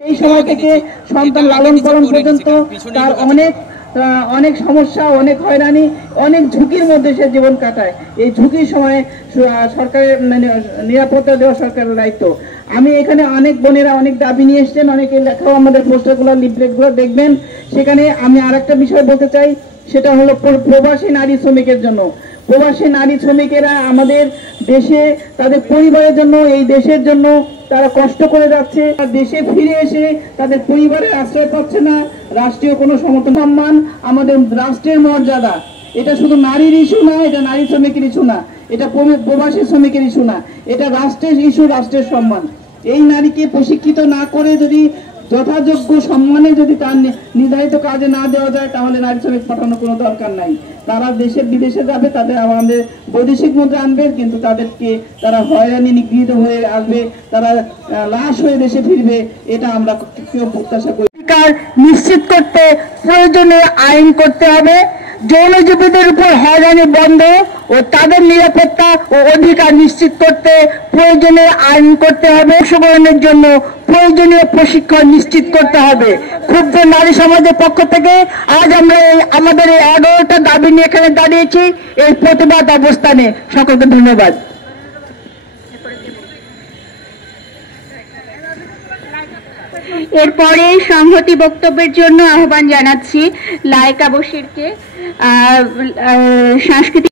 এই সময় থেকে সন্তান লালন পালন পর্যন্ত তার অনেক সমস্যা, অনেক হয়রানি, অনেক ঝুঁকির মধ্যে সে জীবন কাটায়। এই ঝুঁকির সময় সরকারের নিরাপত্তা দেওয়া সরকারের দায়িত্ব। আমি এখানে অনেক বোনেরা অনেক দাবি নিয়ে এসছেন, অনেকে লেখাও আমাদের পোস্টারগুলো, লিফলেটগুলো দেখবেন। সেখানে আমি আরেকটা বিষয় বলতে চাই, সেটা হলো প্রবাসী নারী শ্রমিকের জন্য। প্রবাসী নারী শ্রমিকেরা আমাদের দেশে তাদের পরিবারের জন্য, এই দেশের জন্য তারা কষ্ট করে যাচ্ছে। দেশে ফিরে এসে তাদের পরিবারের আশ্রয় পাচ্ছে না, রাষ্ট্রীয় কোনো সমর্থন। সম্মান আমাদের রাষ্ট্রের মর্যাদা। এটা শুধু নারীর ইস্যু না, এটা নারী শ্রমিকের ইস্যু না, এটা প্রবাসী শ্রমিকের ইস্যু না, এটা রাষ্ট্রের ইস্যু, রাষ্ট্রের সম্মান। এই নারীকে প্রশিক্ষিত না করে যদি যথাযোগ্য সম্মানে যদি তার নির্ধারিত কাজে না দেওয়া যায়, তাহলে নারী শ্রমিক পাঠানোর কোনো দরকার নাই। তারা দেশে বিদেশে যাবে, তাদের আমাদের বৈদেশিক মুদ্রা আনবে, কিন্তু তাদেরকে তারা হয়রানি নিগৃহীত হয়ে আসবে, তারা লাশ হয়ে দেশে ফিরবে। এটা আমরা কেউ প্রত্যাশা করি। নিশ্চিত করতে প্রয়োজনীয় আইন করতে হবে। যৌনজীবীদের উপর হয়রানি বন্ধ ও তাদের নিরাপত্তা ও অধিকার নিশ্চিত করতে প্রয়োজনীয় আইন করতে হবে। অংশগ্রহণের জন্য প্রয়োজনীয় প্রশিক্ষণ নিশ্চিত করতে হবে। ক্ষুব্ধ নারী সমাজের পক্ষ থেকে আজ আমরা আমাদের এই 11টা দাবি নিয়ে এখানে দাঁড়িয়েছি, এই প্রতিবাদ অবস্থানে। সকলকে ধন্যবাদ। এরপরে সংহতি বক্তব্যের জন্য আহ্বান জানাচ্ছি লাইকা বশিরকে, সাংস্কৃতিক